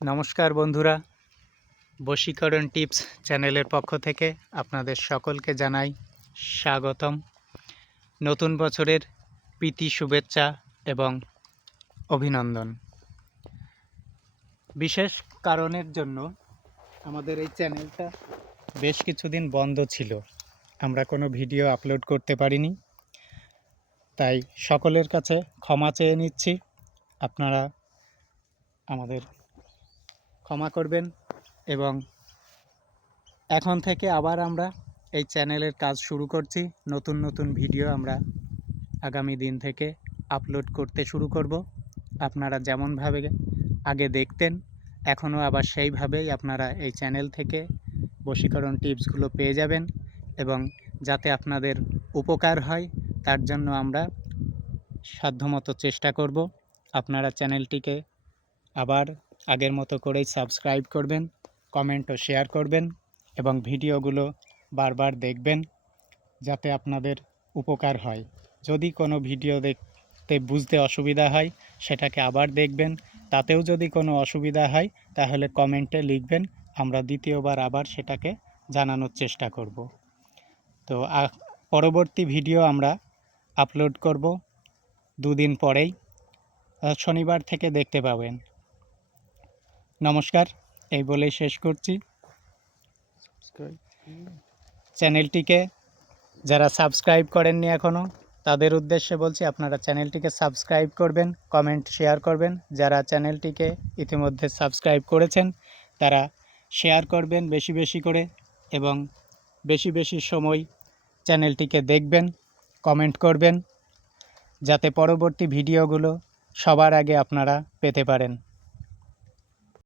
নমস্কার বন্ধুরা, বশীকরণ টিপস চ্যানেলের পক্ষ থেকে আপনাদের সকলকে জানাই স্বাগতম। নতুন বছরের প্রীতি শুভেচ্ছা এবং অভিনন্দন। বিশেষ কারণের জন্য আমাদের এই চ্যানেলটা বেশ কিছুদিন বন্ধ ছিল, আমরা কোনো ভিডিও আপলোড করতে পারিনি, তাই সকলের কাছে ক্ষমা চেয়ে নিচ্ছি। আপনারা আমাদের ক্ষমা করবেন এবং এখন থেকে আবার আমরা এই চ্যানেলের কাজ শুরু করছি। নতুন নতুন ভিডিও আমরা আগামী দিন থেকে আপলোড করতে শুরু করব। আপনারা যেমনভাবে আগে দেখতেন এখনও আবার সেইভাবেই আপনারা এই চ্যানেল থেকে বশীকরণ টিপসগুলো পেয়ে যাবেন এবং যাতে আপনাদের উপকার হয় তার জন্য আমরা সাধ্যমতো চেষ্টা করব। আপনারা চ্যানেলটিকে আবার আগের মতো করেই সাবস্ক্রাইব করবেন, কমেন্ট ও শেয়ার করবেন এবং ভিডিওগুলো বারবার দেখবেন যাতে আপনাদের উপকার হয়। যদি কোনো ভিডিও দেখতে বুঝতে অসুবিধা হয় সেটাকে আবার দেখবেন, তাতেও যদি কোনো অসুবিধা হয় তাহলে কমেন্টে লিখবেন, আমরা দ্বিতীয়বার আবার সেটাকে জানানোর চেষ্টা করব। তো পরবর্তী ভিডিও আমরা আপলোড করব দুদিন পরেই, শনিবার থেকে দেখতে পাবেন। নমস্কার, এই বলেই শেষ করছি। চ্যানেলটিকে যারা সাবস্ক্রাইব করেননি এখনও তাদের উদ্দেশ্যে বলছি, আপনারা চ্যানেলটিকে সাবস্ক্রাইব করবেন, কমেন্ট শেয়ার করবেন। যারা চ্যানেলটিকে ইতিমধ্যে সাবস্ক্রাইব করেছেন তারা শেয়ার করবেন বেশি বেশি করে এবং বেশি বেশি সময় চ্যানেলটিকে দেখবেন, কমেন্ট করবেন যাতে পরবর্তী ভিডিওগুলো সবার আগে আপনারা পেতে পারেন।